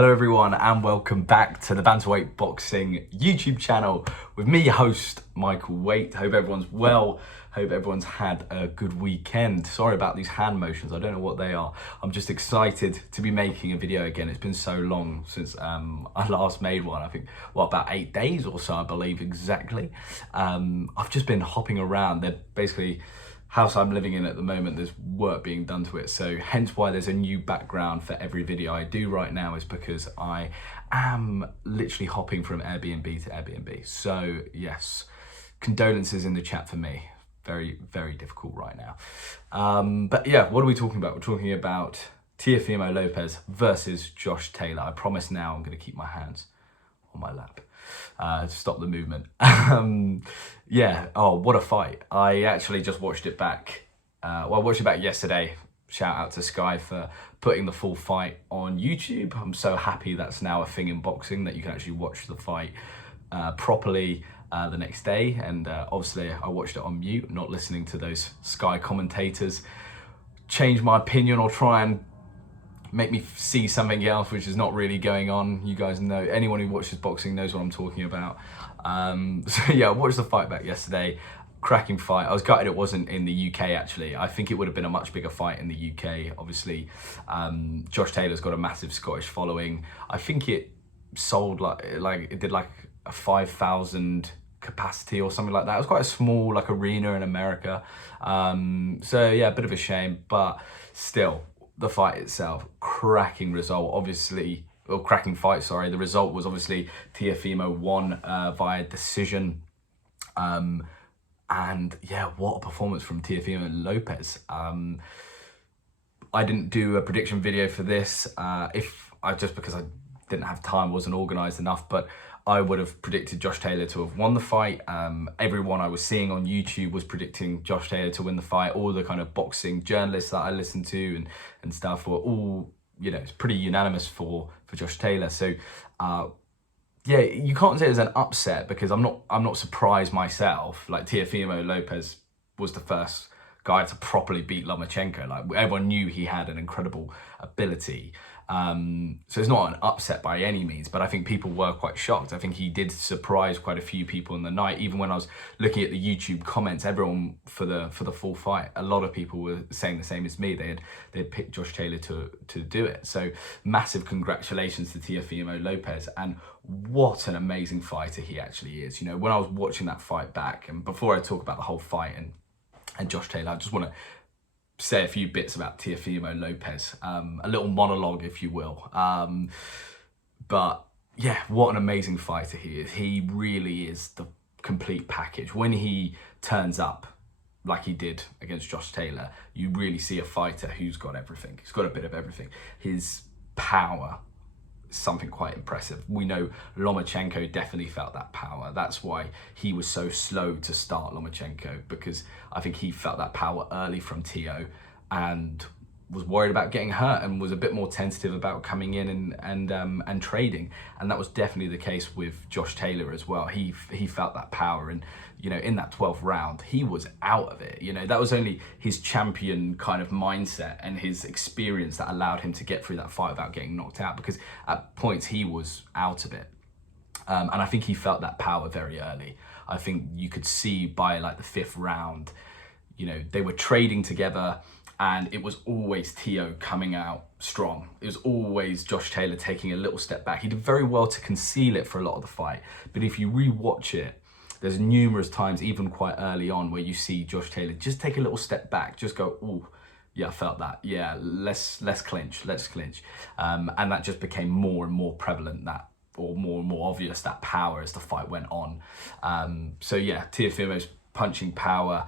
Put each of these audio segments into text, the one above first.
Hello everyone and welcome back to the Bantamweight Boxing YouTube channel with me, your host, Michael Waite. Hope everyone's well. Hope everyone's had a good weekend. Sorry about these hand motions, I don't know what they are. I'm just excited to be making a video again. It's been so long since I last made one. I think, about 8 days or so, I believe exactly. I've just been hopping around. They're basically, house I'm living in at the moment, there's work being done to it, so hence why there's a new background for every video I do right now, is because I am literally hopping from Airbnb to Airbnb. So yes, condolences in the chat for me. Very, very difficult right now. But yeah, what are we talking about? We're talking about Teofimo Lopez versus Josh Taylor. I promise now I'm going to keep my hands on my lap. Stop the movement. Yeah, oh, what a fight. I actually just watched it back. I watched it back yesterday. Shout out to Sky for putting the full fight on YouTube. I'm so happy that's now a thing in boxing, that you can actually watch the fight properly the next day. And obviously I watched it on mute, not listening to those Sky commentators change my opinion or try and make me see something else which is not really going on. You guys know, anyone who watches boxing knows what I'm talking about. So yeah, I watched the fight back yesterday. Cracking fight. I was gutted it wasn't in the UK actually. I think it would have been a much bigger fight in the UK. Obviously, Josh Taylor's got a massive Scottish following. I think it sold like it did like a 5,000 capacity or something like that. It was quite a small arena in America. So yeah, a bit of a shame, but still, the fight itself, cracking result, obviously, or cracking fight, sorry. The result was obviously Teofimo won via decision. And yeah, what a performance from Teofimo Lopez. I didn't do a prediction video for this, just because I didn't have time, wasn't organized enough, but I would have predicted Josh Taylor to have won the fight. Everyone I was seeing on YouTube was predicting Josh Taylor to win the fight. All the kind of boxing journalists that I listen to and stuff were all, it's pretty unanimous for Josh Taylor. So yeah, you can't say it's an upset, because I'm not surprised myself. Like, Teofimo Lopez was the first guy to properly beat Lomachenko. Like, everyone knew he had an incredible ability. So it's not an upset by any means, but I think people were quite shocked. I think he did surprise quite a few people in the night. Even when I was looking at the YouTube comments, everyone for the full fight, a lot of people were saying the same as me. They'd picked Josh Taylor to do it. So massive congratulations to Teofimo Lopez, and what an amazing fighter he actually is. When I was watching that fight back, and before I talk about the whole fight and Josh Taylor, I just want to say a few bits about Teofimo Lopez, a little monologue, if you will. But yeah, what an amazing fighter he is. He really is the complete package. When he turns up like he did against Josh Taylor, you really see a fighter who's got everything. He's got a bit of everything. His power, something quite impressive. We know Lomachenko definitely felt that power. That's why he was so slow to start Lomachenko, because I think he felt that power early from Teo and was worried about getting hurt and was a bit more tentative about coming in and trading. And that was definitely the case with Josh Taylor as well. He felt that power, and in that 12th round, he was out of it. That was only his champion kind of mindset and his experience that allowed him to get through that fight without getting knocked out, because at points he was out of it. And I think he felt that power very early. I think you could see by the 5th round, they were trading together, and it was always Teo coming out strong. It was always Josh Taylor taking a little step back. He did very well to conceal it for a lot of the fight, but if you re-watch it, there's numerous times, even quite early on, where you see Josh Taylor just take a little step back, just go, ooh, yeah, I felt that. Yeah, let's clinch. And that just became more and more prevalent, or more and more obvious, that power, as the fight went on. So yeah, Teofimo's punching power,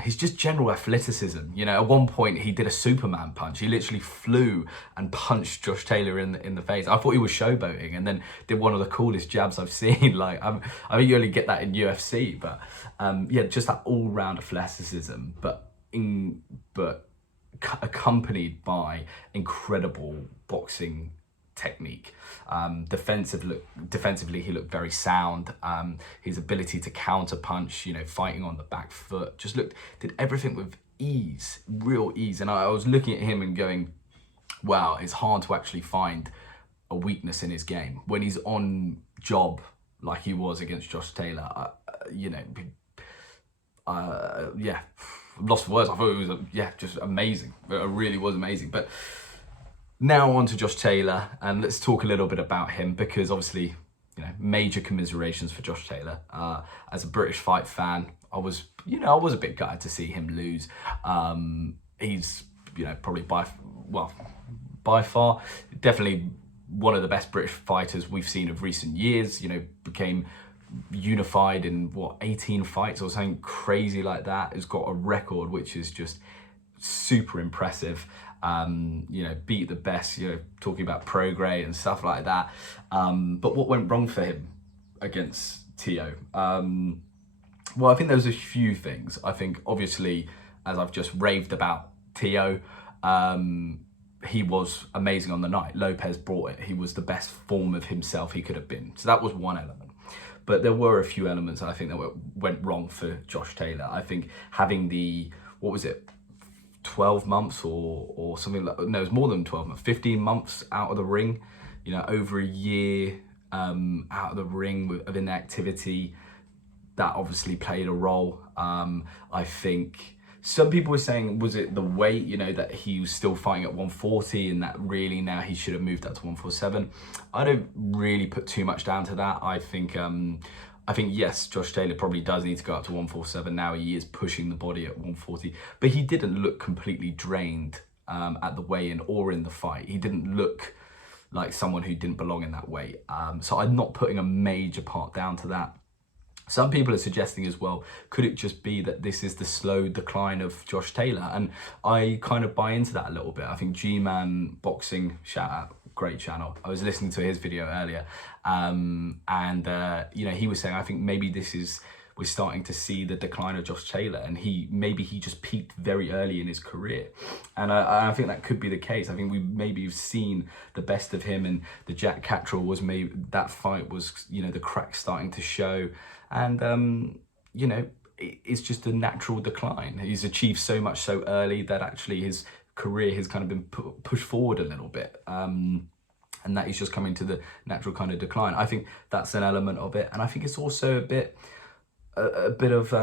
his just general athleticism. At one point he did a Superman punch. He literally flew and punched Josh Taylor in the face. I thought he was showboating, and then did one of the coolest jabs I've seen. I think you only get that in UFC, but yeah, just that all-round athleticism, but accompanied by incredible boxing technique. Defensively, he looked very sound. His ability to counter punch, fighting on the back foot, did everything with ease, real ease. And I was looking at him and going, wow, it's hard to actually find a weakness in his game. When he's on job like he was against Josh Taylor, yeah, lost for words. I thought it was just amazing. It really was amazing. But now on to Josh Taylor, and let's talk a little bit about him, because obviously, major commiserations for Josh Taylor. As a British fight fan, I was a bit gutted to see him lose. He's probably by far definitely one of the best British fighters we've seen of recent years. Became unified in 18 fights or something crazy like that. Has got a record which is just super impressive. Beat the best, talking about prograde and stuff like that. But what went wrong for him against Teo? Well, I think there was a few things. I think obviously, as I've just raved about Teo, he was amazing on the night. Lopez brought it. He was the best form of himself he could have been. So that was one element. But there were a few elements I think that went wrong for Josh Taylor. I think having 12 months or something like, no, it was more than 12 months, 15 months out of the ring, over a year out of the ring of inactivity, that obviously played a role. I think some people were saying, was it the weight, that he was still fighting at 140 and that really now he should have moved up to 147. I don't really put too much down to that. I think yes, Josh Taylor probably does need to go up to 147 now. He is pushing the body at 140, but he didn't look completely drained at the weigh-in or in the fight. He didn't look like someone who didn't belong in that weight. So I'm not putting a major part down to that. Some people are suggesting as well, could it just be that this is the slow decline of Josh Taylor? And I kind of buy into that a little bit. I think G-Man Boxing, shout out, great channel. I was listening to his video earlier, he was saying, I think maybe we're starting to see the decline of Josh Taylor, and maybe he just peaked very early in his career. And I think that could be the case. I think we've seen the best of him, and the Jack Catterall was that fight was, the crack starting to show. And, it's just a natural decline. He's achieved so much so early that actually his career has kind of been pushed forward a little bit. And that he's just coming to the natural kind of decline. I think that's an element of it. And I think it's also a bit of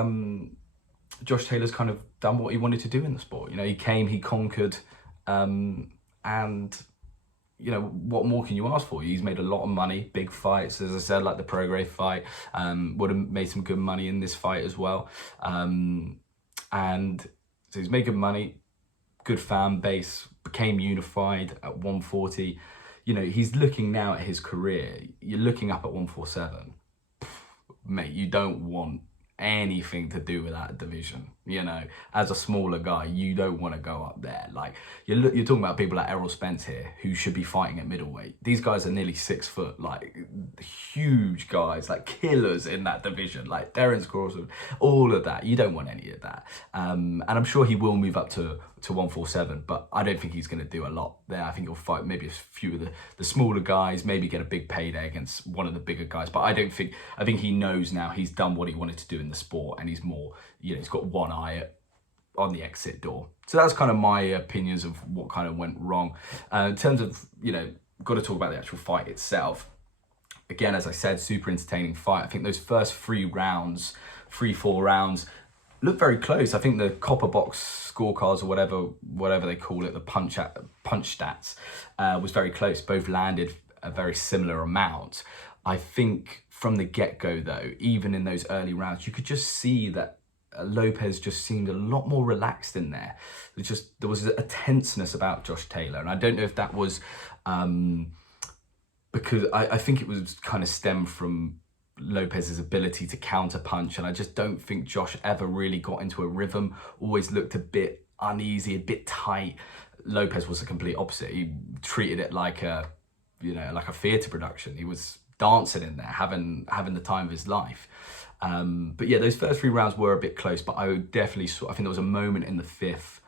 Josh Taylor's kind of done what he wanted to do in the sport. He came, he conquered, and what more can you ask for? He's made a lot of money, big fights, as I said, like the Prograis fight, would have made some good money in this fight as well. And so he's made good money, good fan base, became unified at 140. He's looking now at his career. You're looking up at 147. Mate, you don't want anything to do with that division. As a smaller guy, you don't want to go up there. Like you're talking about people like Errol Spence here, who should be fighting at middleweight. These guys are nearly 6 foot, like huge guys, like killers in that division, like Terence Crawford, all of that. You don't want any of that. And I'm sure he will move up to 147, but I don't think he's going to do a lot there. I think he'll fight maybe a few of the smaller guys, maybe get a big payday against one of the bigger guys. But I think he knows now he's done what he wanted to do in the sport, and he's more, he's got one eye on the exit door. So that's kind of my opinions of what kind of went wrong. In terms of, got to talk about the actual fight itself. Again, as I said, super entertaining fight. I think those first 4 rounds looked very close. I think the copper box scorecards or whatever they call it, the punch stats, was very close. Both landed a very similar amount. I think from the get-go though, even in those early rounds, you could just see that Lopez just seemed a lot more relaxed in there. There was a tenseness about Josh Taylor, and I don't know if that was because I think it was kind of stemmed from Lopez's ability to counter punch, and I just don't think Josh ever really got into a rhythm. Always looked a bit uneasy, a bit tight. Lopez was the complete opposite. He treated it like a theatre production. He was dancing in there, having the time of his life. But yeah, those first 3 rounds were a bit close, but I would definitely I think there was a moment in the 5th,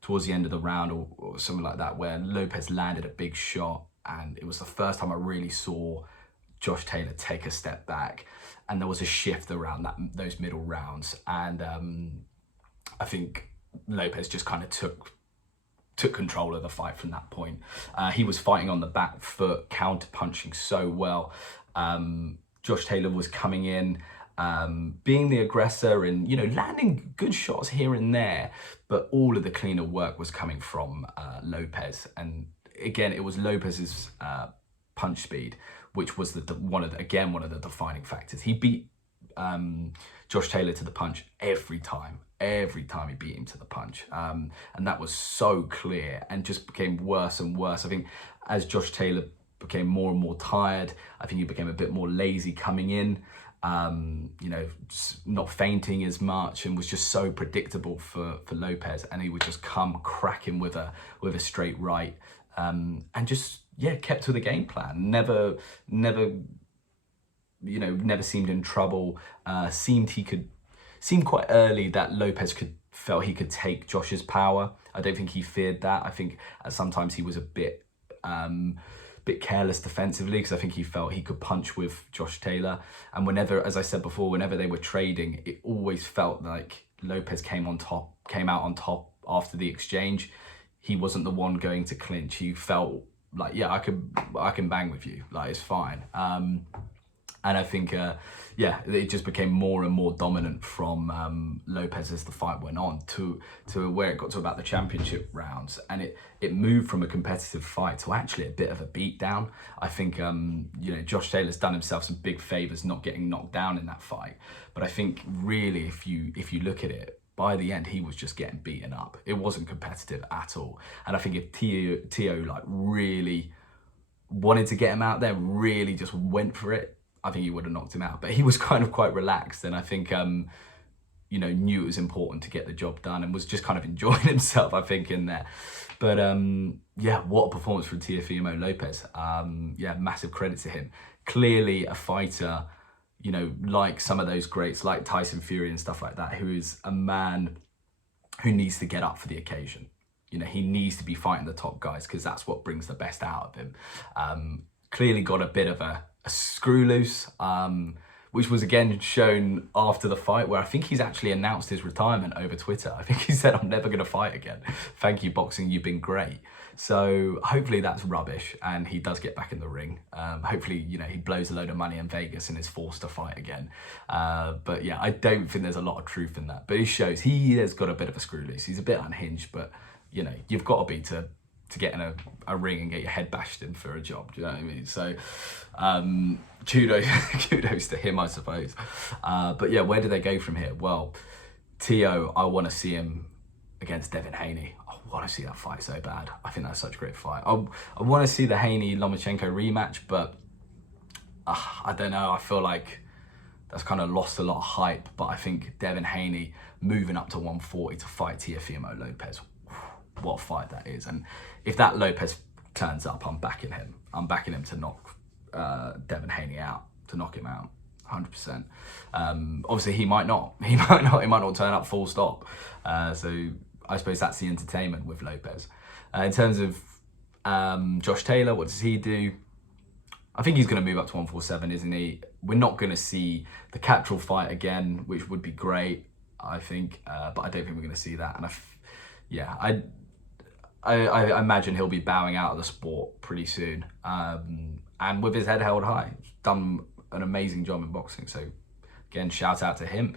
towards the end of the round or something like that, where Lopez landed a big shot, and it was the first time I really saw Josh Taylor take a step back, and there was a shift around those middle rounds, and I think Lopez just kind of took took control of the fight from that point. He was fighting on the back foot, counter punching so well. Josh Taylor was coming in, being the aggressor and, you know, landing good shots here and there, but all of the cleaner work was coming from Lopez. And again, it was Lopez's punch speed, which was one of the defining factors. He beat Josh Taylor to the punch every time he beat him to the punch. And that was so clear and just became worse and worse. I think as Josh Taylor became more and more tired, I think he became a bit more lazy coming in, you know, just not feinting as much, and was just so predictable for Lopez. And he would just come cracking with a straight right, and just, yeah, kept to the game plan. Never seemed in trouble. Seemed quite early that Lopez felt he could take Josh's power. I don't think he feared that. I think sometimes he was a bit careless defensively, because I think he felt he could punch with Josh Taylor. And whenever, as I said before, whenever they were trading, it always felt like Lopez came out on top after the exchange. He wasn't the one going to clinch. He felt like, yeah, I can bang with you, like, it's fine. And I think, it just became more and more dominant from Lopez as the fight went on to where it got to about the championship rounds. And it moved from a competitive fight to actually a bit of a beatdown. I think, Josh Taylor's done himself some big favors not getting knocked down in that fight. But I think really, if you look at it, by the end, he was just getting beaten up. It wasn't competitive at all. And I think if Teo like really wanted to get him out there, really just went for it, I think he would have knocked him out. But he was kind of quite relaxed, and I think, knew it was important to get the job done, and was just kind of enjoying himself, I think, in there. But what a performance from Teofimo Lopez. Massive credit to him. Clearly a fighter, you know, like some of those greats, like Tyson Fury and stuff like that, who is a man who needs to get up for the occasion. You know, he needs to be fighting the top guys, because that's what brings the best out of him. Clearly got a bit of a screw loose, which was again shown after the fight, where I think he's actually announced his retirement over Twitter. I think he said, "I'm never going to fight again. Thank you, boxing, you've been great." So hopefully that's rubbish and he does get back in the ring. Hopefully, you know, he blows a load of money in Vegas and is forced to fight again. But yeah, I don't think there's a lot of truth in that. But it shows he has got a bit of a screw loose. He's a bit unhinged, but, you know, you've got to be to get in a ring and get your head bashed in for a job. Do you know what I mean? So kudos to him, I suppose. But yeah, where do they go from here? Well, Teo, I want to see him against Devin Haney. I want to see that fight so bad. I think that's such a great fight. I want to see the Haney-Lomachenko rematch, but I don't know. I feel like that's kind of lost a lot of hype. But I think Devin Haney moving up to 140 to fight Teofimo Lopez, what a fight that is. And if that Lopez turns up, I'm backing him. I'm backing him to knock Devin Haney out, to knock him out, 100%. Obviously, he might not. He might not turn up, full stop. So I suppose that's the entertainment with Lopez. In terms of Josh Taylor, what does he do? I think he's going to move up to 147, isn't he? We're not going to see the Cattrall fight again, which would be great, I think. But I don't think we're going to see that. And I imagine he'll be bowing out of the sport pretty soon. And with his head held high, done an amazing job in boxing. So again, shout out to him.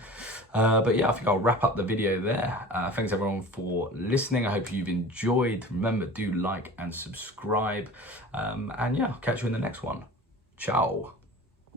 But yeah, I think I'll wrap up the video there. Thanks everyone for listening. I hope you've enjoyed. Remember, do like and subscribe. And yeah, I'll catch you in the next one. Ciao.